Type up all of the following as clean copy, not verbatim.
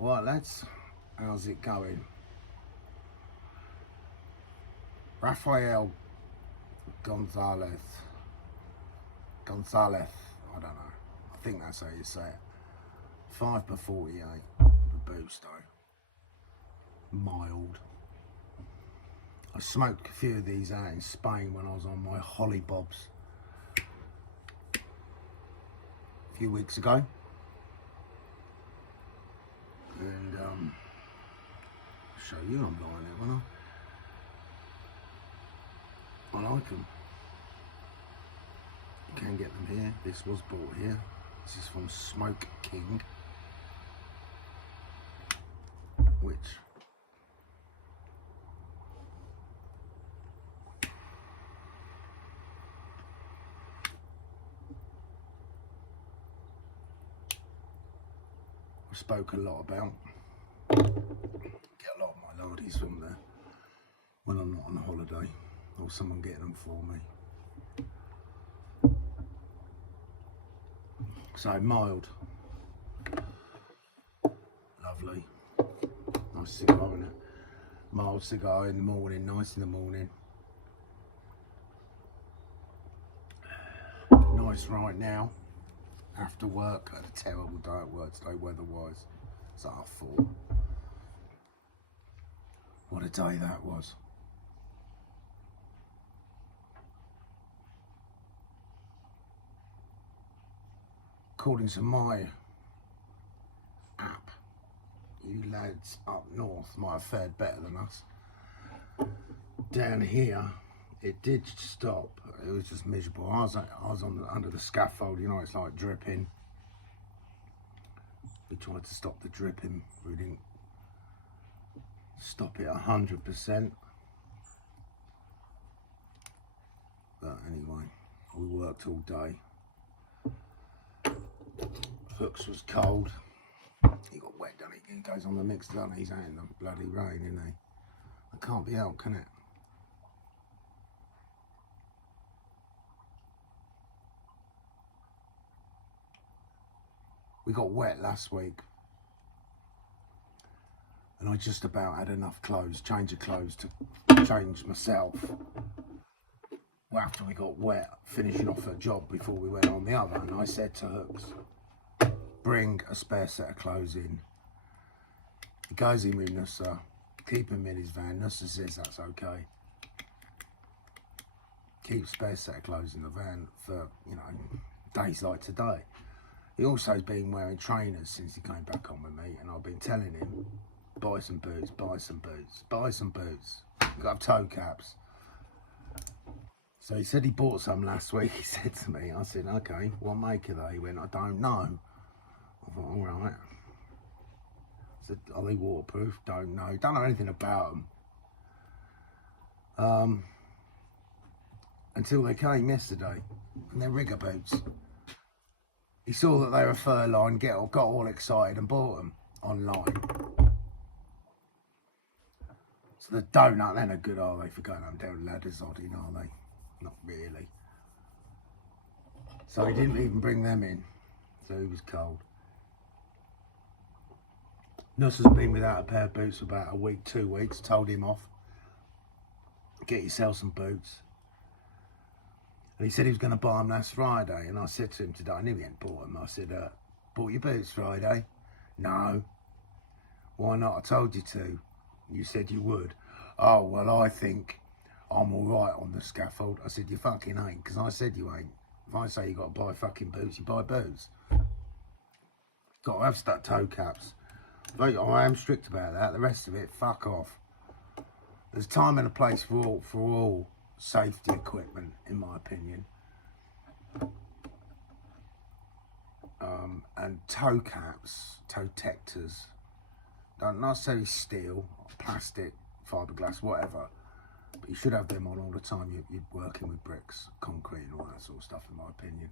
Right, lads, how's it going? Rafael Gonzalez, I don't know. I think that's how you say it. 5 for 48, Robusto, mild. I smoked a few of these out in Spain when I was on my Holly Bobs a few weeks ago. And I'll show you I'm buying it, won't I? I like them. You can get them here. This was bought here. This is from Smoke King, which I spoke a lot about. Get a lot of my loadies from there when I'm not on holiday, or someone getting them for me. So mild, lovely, nice cigar in it. Mild cigar in the morning, nice in the morning. Nice right now, after work. I had a terrible day at work today, weather-wise. It's 4:30. What a day that was. According to my app, you lads up north might have fared better than us. Down here, it did stop. It was just miserable. I was under the scaffold. You know, it's like dripping. We tried to stop the dripping. We didn't stop it 100%. But anyway, we worked all day. Hooks was cold. He got wet, done he? He goes on the mix, done he? He's out in the bloody rain, isn't he? It can't be helped, can it? We got wet last week, and I just about had enough clothes, change of clothes to change myself. Well, after we got wet, finishing off a job before we went on the other, and I said to Hooks, bring a spare set of clothes in. He goes in with Nussa, keep him in his van. Nussa says that's okay. Keep a spare set of clothes in the van for, you know, days like today. He also's been wearing trainers since he came back on with me, and I've been telling him, buy some boots, buy some boots, buy some boots. You've got toe caps. So he said he bought some last week. He said to me, I said, okay, what make are they? He went, I don't know. I thought, all right. I said, are they waterproof? Don't know. Don't know anything about them. Until they came yesterday, and they're rigger boots. He saw that they were fur-lined, got all excited and bought them online. So the donut, they're no good, are they, for going up down ladders, odding, are they? Not really. So he didn't even bring them in, so he was cold. Nussa's been without a pair of boots for about a week, 2 weeks. Told him off. Get yourself some boots. And he said he was going to buy them last Friday. And I said to him today, I knew he hadn't bought them. I said, bought your boots Friday? No. Why not? I told you to. You said you would. Oh, well, I think I'm all right on the scaffold. I said, you fucking ain't, because I said you ain't. If I say you got to buy fucking boots, you buy boots. Got to have stuck toe caps. I am strict about that. The rest of it, fuck off. There's time and a place for all safety equipment, in my opinion. And toe caps, toe detectors, don't necessarily steel, plastic, fiberglass, whatever. But you should have them on all the time. You're working with bricks, concrete, and all that sort of stuff, in my opinion.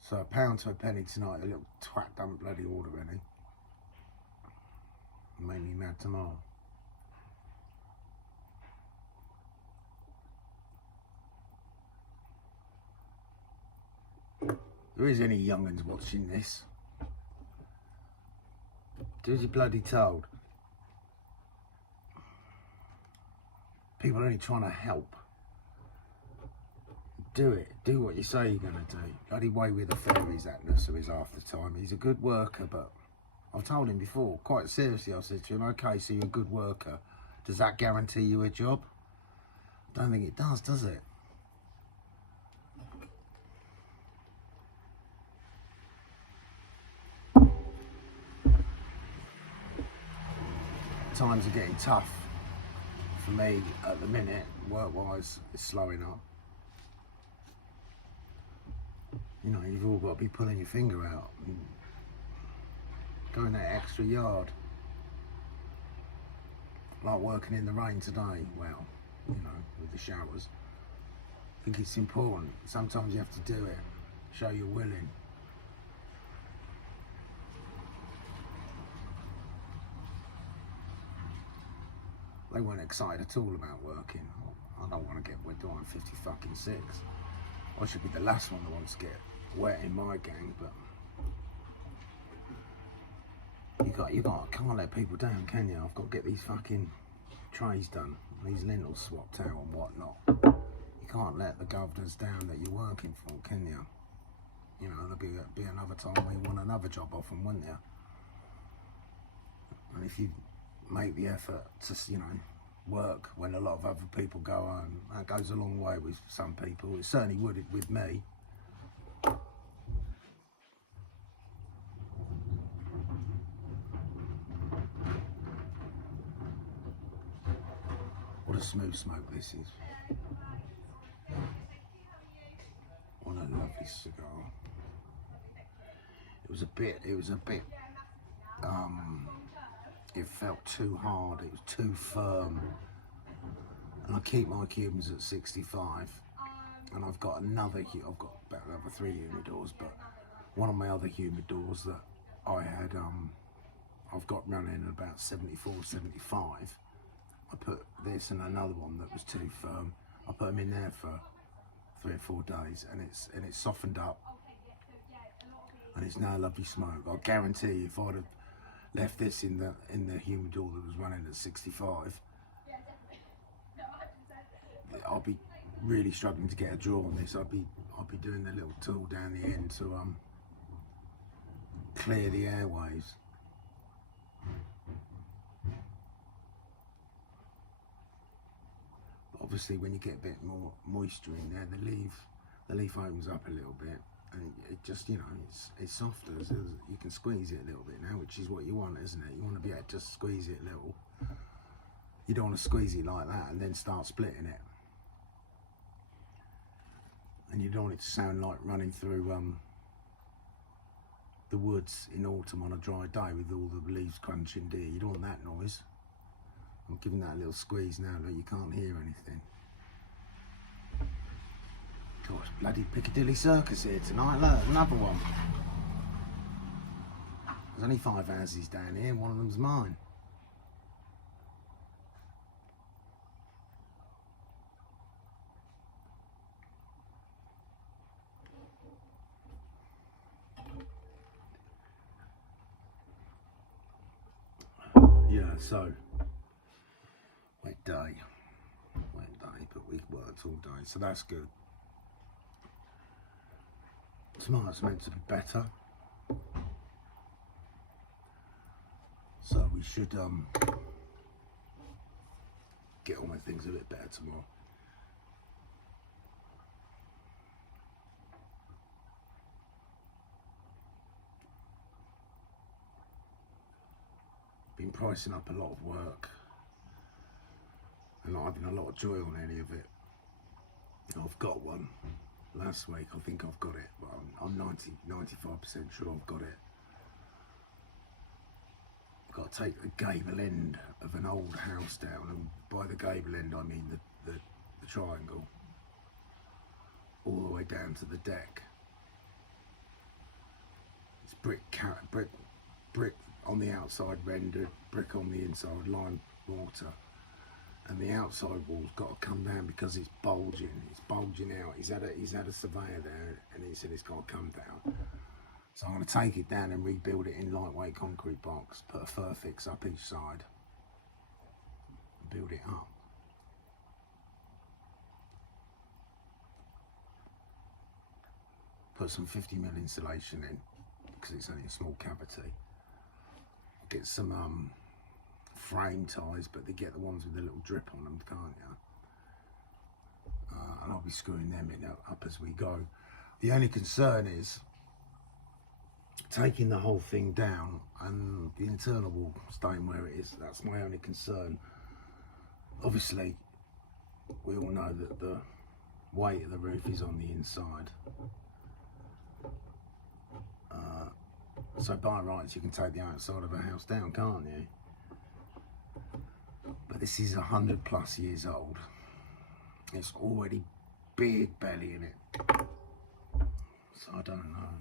So £1 to a penny tonight. A little twat don't bloody order any. Made me mad tomorrow. there is any young'uns watching this, do as you're bloody told. People are only trying to help. Do it. Do what you say you're going to do. Bloody way with the fairies, that nurser is half the time. He's a good worker, but I've told him before, quite seriously, I said to him, okay, so you're a good worker. Does that guarantee you a job? I don't think it does it? Times are getting tough for me at the minute, work-wise. It's slowing up. You know, you've all got to be pulling your finger out and going that extra yard. Like working in the rain today, well, you know, with the showers. I think it's important. Sometimes you have to do it, show you're willing. They weren't excited at all about working. I don't want to get wet till I'm 50 fucking 6. I should be the last one that wants to get wet in my gang, but can't let people down, can you? I've got to get these fucking trays done, these lintels swapped out and whatnot. You can't let the governors down that you're working for, can you? You know, there'll be another time where you want another job off them, wouldn't you? And if you make the effort to, you know, work when a lot of other people go home, that goes a long way with some people. It certainly would with me. What a smooth smoke this is. What a lovely cigar. It was a bit, it felt too hard, it was too firm. And I keep my Cubans at 65. And I've got about another 3 humidors, but one of my other humidors that I had, I've got running at about 74, 75. I put this and another one that was too firm. I put them in there for 3 or 4 days, and it's softened up, and it's now a lovely smoke. I guarantee you, if I'd have left this in the humidor that was running at 65, I'll be really struggling to get a draw on this. I'll be doing the little tool down the end to clear the airways. But obviously, when you get a bit more moisture in there, the leaf opens up a little bit, and it just, you know, it's softer. So you can squeeze it a little bit now, which is what you want, isn't it? You want to be able to just squeeze it a little. You don't want to squeeze it like that and then start splitting it. And you don't want it to sound like running through the woods in autumn on a dry day with all the leaves crunching, do you? You don't want that noise. I'm giving that a little squeeze now, look, you can't hear anything. Gosh, bloody Piccadilly Circus here tonight, look, another one. There's only 5 houses down here, and one of them's mine. Yeah, so wet day, but we worked all day, so that's good. Tomorrow's meant to be better, so we should get on with things a bit better tomorrow. Been pricing up a lot of work and not having a lot of joy on any of it. I've got one last week, I think I've got it, but I'm 95% sure I've got it. I've got to take the gable end of an old house down, and by the gable end I mean the triangle, all the way down to the deck. It's brick on the outside rendered, brick on the inside, lime mortar, and the outside wall's got to come down because it's bulging out. He's had a surveyor there, and he said it's got to come down. So I'm going to take it down and rebuild it in lightweight concrete blocks, put a fur fix up each side, and build it up. Put some 50mm insulation in, because it's only a small cavity. Get some frame ties, but they get the ones with the little drip on them, can't you? And I'll be screwing them in up as we go. The only concern is taking the whole thing down and the internal wall staying where it is. That's my only concern. Obviously, we all know that the weight of the roof is on the inside. So by rights, you can take the outside of a house down, can't you? But this is 100+ years old. It's already big belly in it. So I don't know.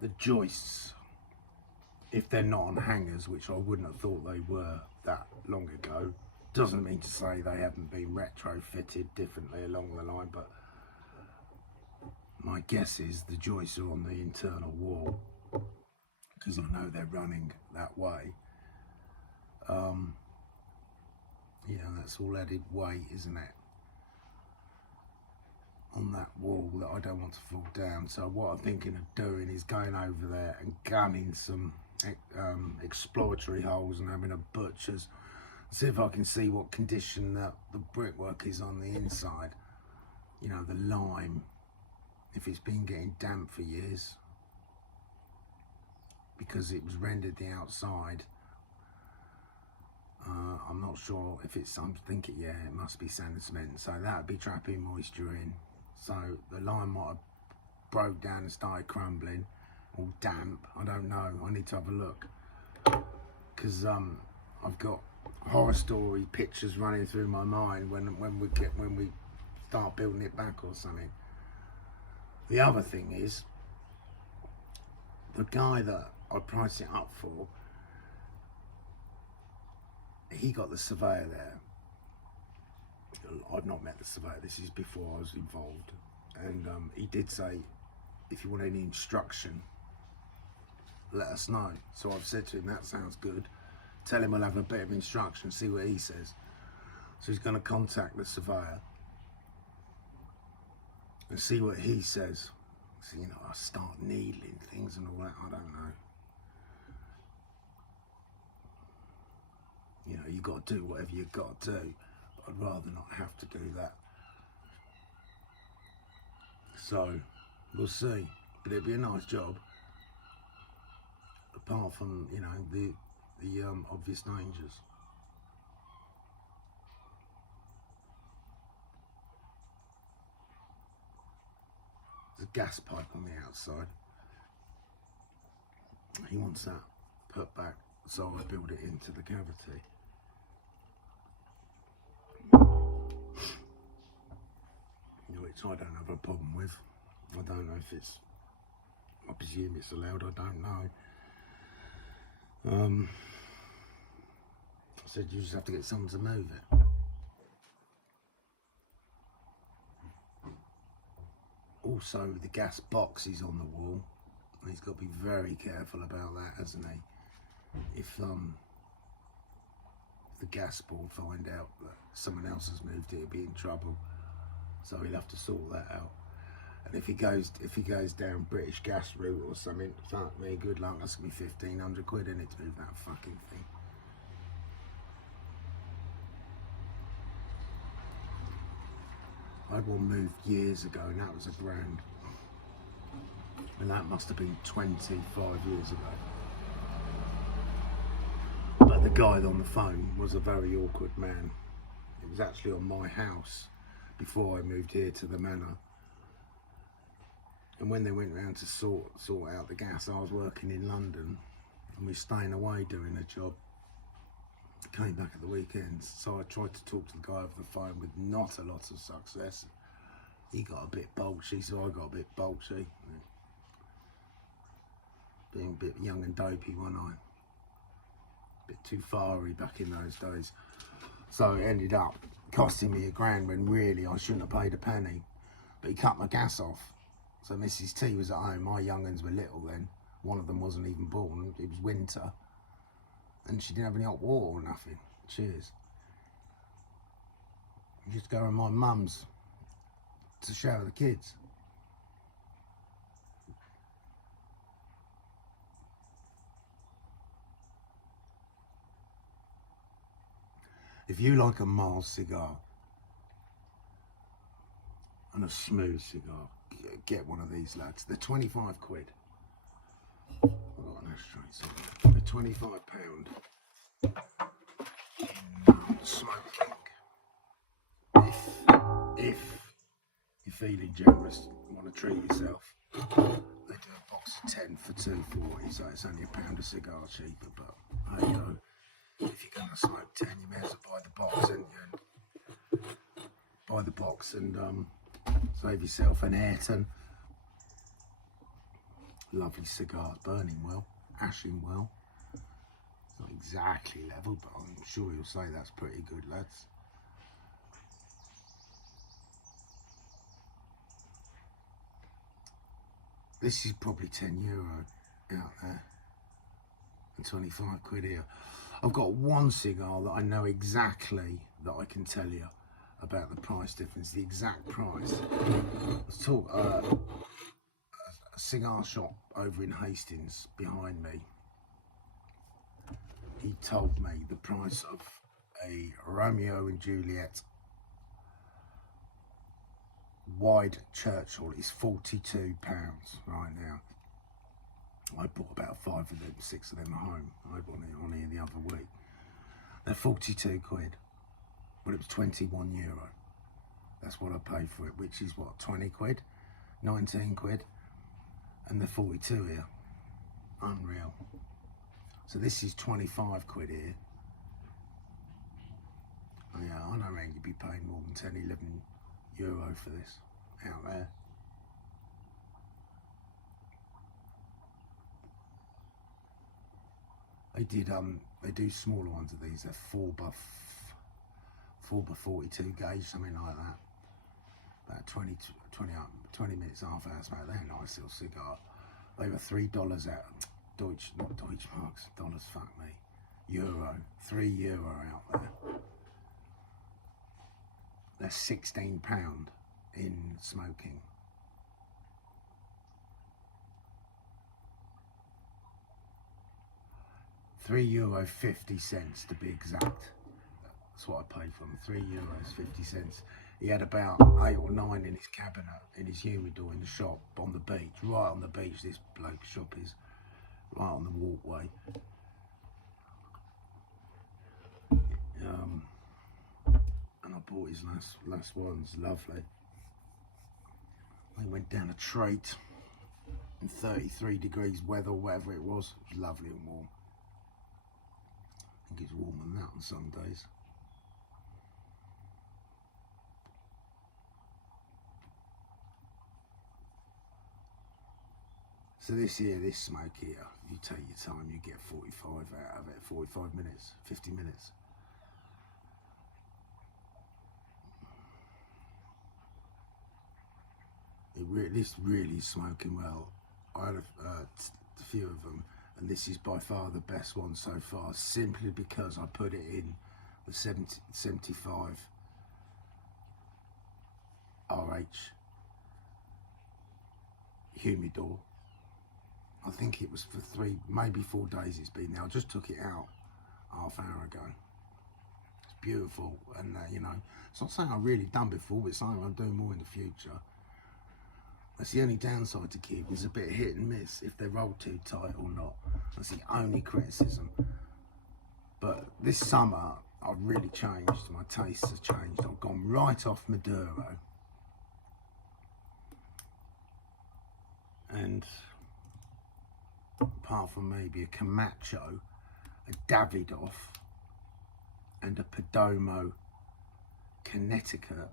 The joists, if they're not on hangers, which I wouldn't have thought they were that long ago, doesn't mean to say they haven't been retrofitted differently along the line, but my guess is the joists are on the internal wall, because I know they're running that way. Yeah, that's all added weight, isn't it, on that wall that I don't want to fall down. So what I'm thinking of doing is going over there and gunning some exploratory holes and having a butcher's, see if I can see what condition the brickwork is on the inside. You know, the lime, if it's been getting damp for years, because it was rendered the outside. I'm not sure if it's, I'm thinking, yeah, it must be sand and cement, so that would be trapping moisture in. So the lime might have broke down and started crumbling, or damp, I don't know. I need to have a look, because I've got horror story pictures running through my mind when we start building it back or something. The other thing is, the guy that I priced it up for, he got the surveyor there. I've not met the surveyor, this is before I was involved, and he did say, if you want any instruction, let us know. So I've said to him, that sounds good. Tell him I'll have a bit of instruction, see what he says. So he's going to contact the surveyor and see what he says. So, you know, I start needling things and all that, I don't know. You know, you got to do whatever you got to do, but I'd rather not have to do that. So we'll see, but it'll be a nice job, apart from, you know, the obvious dangers. There's a gas pipe on the outside. He wants that put back, so I build it into the cavity. Which I don't have a problem with. I don't know if it's, I presume it's allowed, I don't know. I said you just have to get someone to move it. Also, the gas box is on the wall, and he's got to be very careful about that, hasn't he? If the gas board find out that someone else has moved it, he'll be in trouble. So he'll have to sort that out. And if he goes down British Gas route or something, fuck me, good luck. That's gonna be 1,500 quid in it to move that fucking thing. I had one moved years ago, and that was £1 grand. And that must have been 25 years ago. But the guy on the phone was a very awkward man. It was actually on my house before I moved here to the manor. And when they went round to sort out the gas, I was working in London and we were staying away doing a job. Came back at the weekends, so I tried to talk to the guy over the phone with not a lot of success. He got a bit bolshy, so I got a bit bolshy. being a bit young and dopey, wasn't I? A bit too fiery back in those days. So it ended up costing me £1,000 when really I shouldn't have paid a penny. But he cut my gas off. So Mrs. T was at home. My young'uns were little then. One of them wasn't even born. It was winter. And she didn't have any hot water or nothing. Cheers. I used to go to my mum's to shower the kids. If you like a mild cigar and a smooth cigar, get one of these, lads. They're 25 quid. I've got an ashtray, so they're £25 in Smoke King. If you're feeling generous, want to treat yourself, they do a box of 10 for £2.40, so it's only £1 a cigar cheaper. But hey, you know, if you're gonna smoke 10, you may as well buy the box, and buy the box and save yourself an Ayrton. Lovely cigar, burning well, ashing well. It's not exactly level, but I'm sure you'll say that's pretty good, lads. This is probably €10 out there, and 25 quid here. I've got one cigar that I know exactly, that I can tell you about the price difference, the exact price. Let's talk a cigar shop over in Hastings behind me. He told me the price of a Romeo and Juliet wide Churchill is £42 right now. I bought about 5 of them, 6 of them at home. I bought it on here the other week. They're 42 quid, but it was €21. That's what I paid for it, which is what, 20 quid, 19 quid, and they're 42 here. Unreal. So this is 25 quid here. Oh yeah, I don't reckon you'd be paying more than 10, €11 for this out there. They do smaller ones of these. They're 4 by 42 gauge, something like that. About 20 minutes, half hour smoke. They're a nice little cigar. They were $3 out. Not Deutschmarks, dollars, fuck me. Euro, €3 out there. They're £16 in smoking. €3.50 to be exact. That's what I paid for them. €3.50. He had about 8 or 9 in his cabinet, in his humidor in the shop on the beach, right on the beach. This bloke's shop is right on the walkway. And I bought his last ones. Lovely. We went down a trait in 33 degrees weather, whatever it was. It was lovely and warm. I think it's warmer than that on some days. So this smoke here, if you take your time, you get 45 out of it, 45 minutes, 50 minutes. This really is smoking well. I had a few of them, and this is by far the best one so far, simply because I put it in the 75 RH humidor. I think it was for 3, maybe 4 days it's been there. I just took it out half hour ago. It's beautiful, and you know, it's not something I've really done before, but it's something I'll do more in the future. That's the only downside to Cubans, it's a bit hit and miss if they roll too tight or not. That's the only criticism. But this summer, I've really changed. My tastes have changed. I've gone right off Maduro. And apart from maybe a Camacho, a Davidoff, and a Perdomo Connecticut,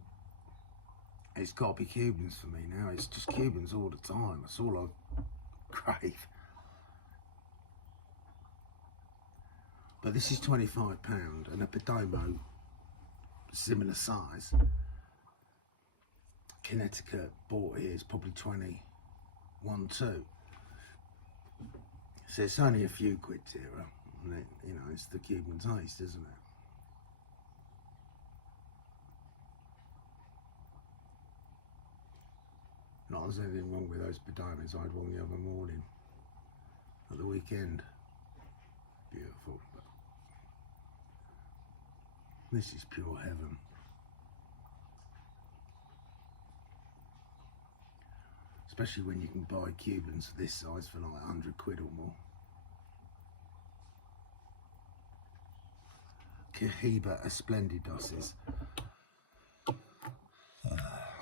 it's got to be Cubans for me now. It's just Cubans all the time. That's all I crave. But this is £25, and a Perdomo similar size, Connecticut bought here is probably 21, 2. So it's only a few quid dearer. And it, you know, it's the Cuban taste, isn't it? Not there's anything wrong with those Perdomos. I had one the other morning at the weekend. Beautiful. But this is pure heaven. Especially when you can buy Cubans this size for like 100 quid or more. Cohiba Esplendidos,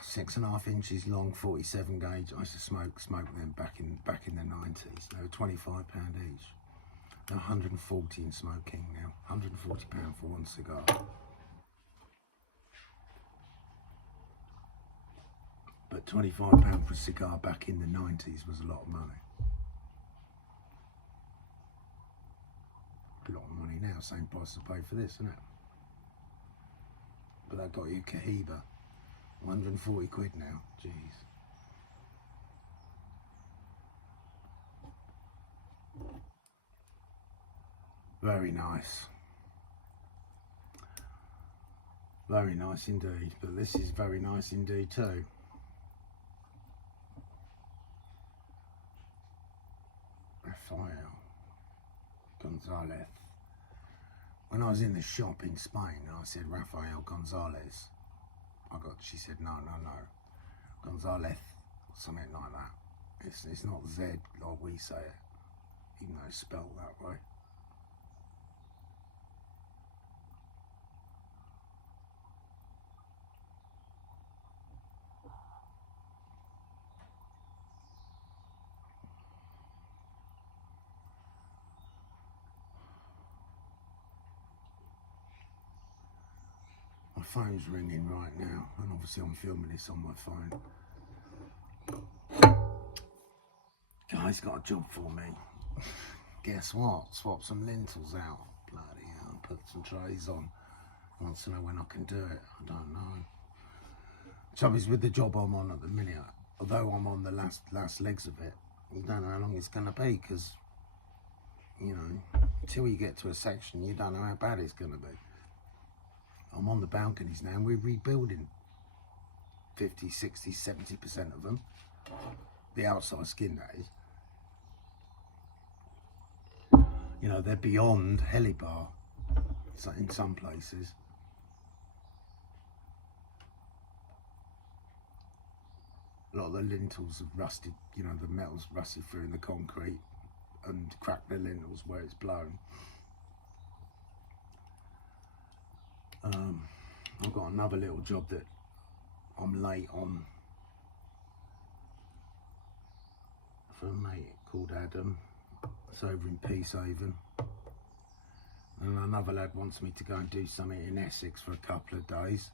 6.5 inches long, 47 gauge. I used to smoke them back in the 90s. They were £25 each. They're 140 in Smoking now. £140 for one cigar. But £25 for a cigar back in the 90s was a lot of money. A lot of money now, same price to pay for this, isn't it? But that got you Cohiba, 140 quid now, jeez. Very nice. Very nice indeed, but this is very nice indeed too. Rafael, Gonzalez. When I was in the shop in Spain, I said Rafael Gonzalez. She said no. Gonzalez, something like that. It's not Z like we say it, even though it's spelled that way. My phone's ringing right now, and obviously I'm filming this on my phone. Guy's got a job for me. Guess what? Swap some lentils out. Bloody hell, put some trays on. Wants to know when I can do it. I don't know. Trouble is with the job I'm on at the minute, although I'm on the last legs of it, I don't know how long it's going to be, because, you know, until you get to a section, you don't know how bad it's going to be. I'm on the balconies now, and we're rebuilding 50, 60, 70% of them. The outside skin, that is. You know, they're beyond helibar in some places. A lot of the lintels have rusted, you know, the metal's rusted through in the concrete and cracked the lintels where it's blown. I've got another little job that I'm late on for a mate called Adam. It's over in Peacehaven. And another lad wants me to go and do something in Essex for a couple of days.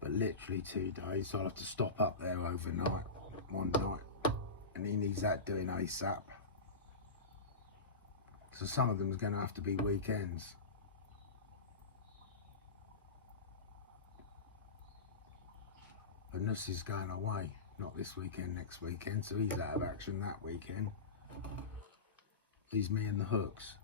But literally 2 days, so I'll have to stop up there overnight, one night. And he needs that doing ASAP. So some of them are going to have to be weekends. But Nuss is going away, not this weekend, next weekend, so he's out of action that weekend. Leaves me in the hooks.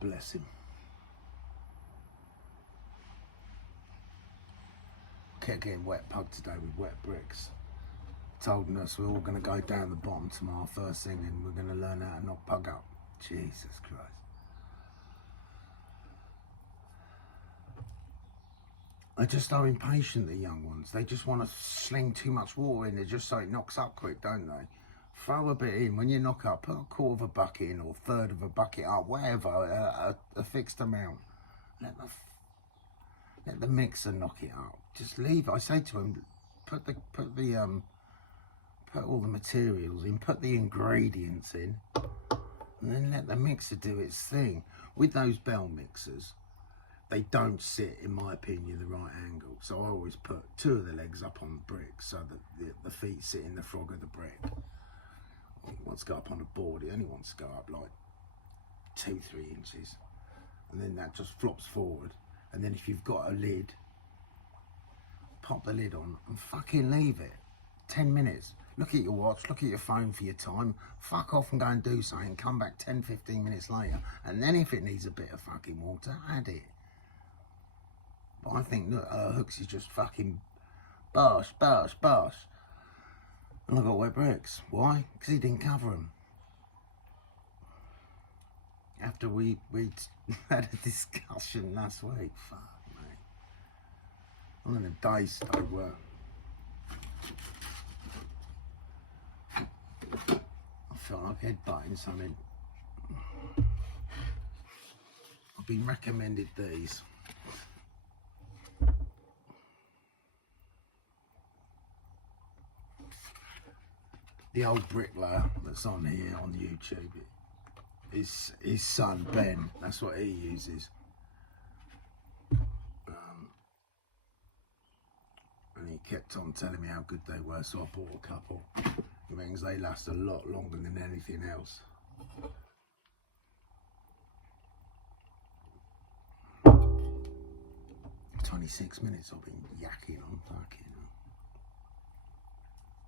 Bless him. Kept getting wet pug today with wet bricks. Told Nuss we're all going to go down the bottom tomorrow first thing, and we're going to learn how to knock pug up. Jesus Christ. They're just so impatient, the young ones. They just want to sling too much water in there just so it knocks up quick, don't they? Throw a bit in. When you knock up, put a quarter of a bucket in or a third of a bucket up, whatever, a fixed amount. Let the mixer knock it up. Just leave it. I say to him, put all the materials in, put the ingredients in, and then let the mixer do its thing. With those bell mixers, they don't sit, in my opinion, the right angle. So I always put 2 of the legs up on the brick so that the feet sit in the frog of the brick. It wants to go up on the board, it only wants to go up like 2-3 inches, and then that just flops forward. And then if you've got a lid, pop the lid on and fucking leave it 10 minutes. Look at your watch, look at your phone for your time, fuck off and go and do something, come back 10-15 minutes later, and then if it needs a bit of fucking water, add it. But I think Hooks is just fucking bosh. And I got wet bricks. Why? Because he didn't cover them. After we had a discussion last week. Fuck, mate. I'm in a daze I work. I felt like headbutting something. I've been recommended these. The old bricklayer that's on here on YouTube, his son Ben, that's what he uses. And he kept on telling me how good they were, so I bought a couple. It means they last a lot longer than anything else. For 26 minutes I've been yakking on fucking.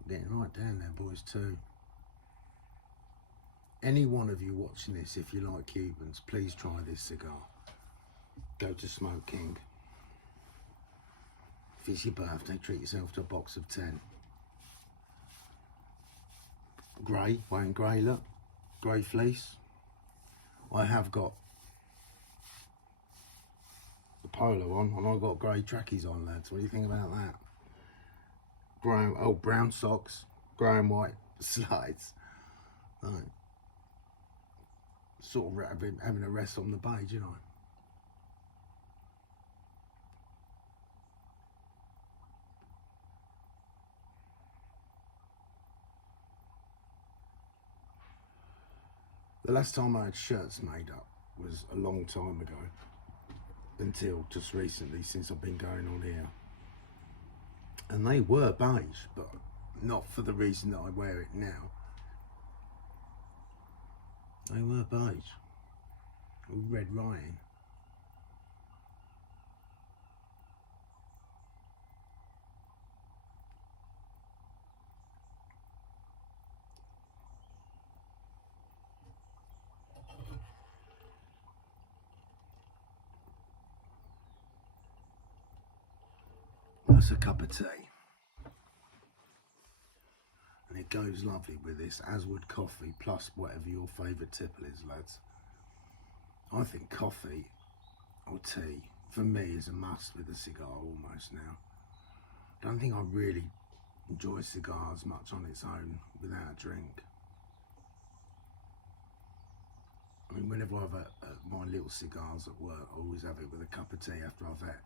Getting right down there, boys, too. Any one of you watching this, if you like Cubans, please try this cigar. Go to Smoke King. If it's your birthday, treat yourself to a box of 10. Grey, Wayne Grey, look. Grey fleece. I have got the polo on, and I've got grey trackies on, lads. What do you think about that? Brown socks, grey and white slides. Right. Sort of having a rest on the page, you know. The last time I had shirts made up was a long time ago, until just recently, since I've been going on here. And they were beige, but not for the reason that I wear it now. They were beige, with red writing. That's a cup of tea. And it goes lovely with this, as would coffee, plus whatever your favourite tipple is, lads. I think coffee or tea, for me, is a must with a cigar almost now. I don't think I really enjoy cigars much on its own without a drink. I mean, whenever I've had my little cigars at work, I always have it with a cup of tea after I've had.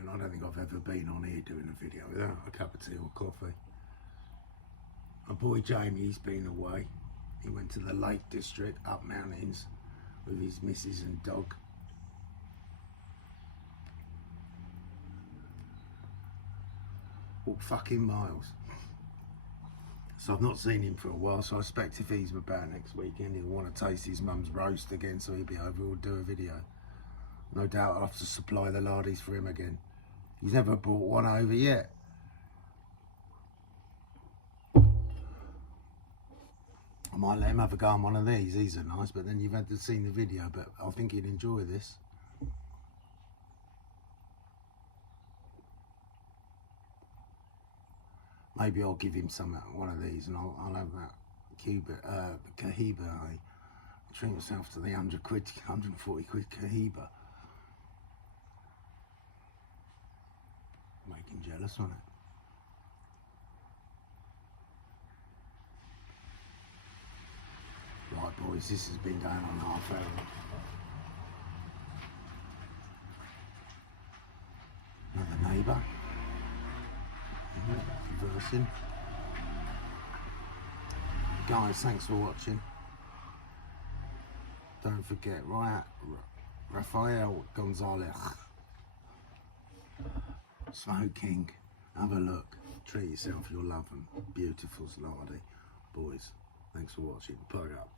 And I don't think I've ever been on here doing a video without a cup of tea or coffee. My boy Jamie, he's been away. He went to the Lake District, up mountains, with his missus and dog. Walked fucking miles. So I've not seen him for a while, so I expect if he's about next weekend, he'll want to taste his mum's roast again, so he'll be over, we'll do a video. No doubt I'll have to supply the lardies for him again. He's never brought one over yet. I might let him have a go on one of these. These are nice, but then you've had to see the video, but I think he'd enjoy this. Maybe I'll give him one of these, and I'll have that Cohiba. I treat myself to the 140 quid Cohiba. Making jealous on it. Right, boys, this has been going on half hour. Another neighbour. Conversing. Guys, thanks for watching. Don't forget, right? Rafael Gonzalez. Smoking. Have a look. Treat yourself. You're loving. Beautiful, Lardy. Boys, thanks for watching. Pug up.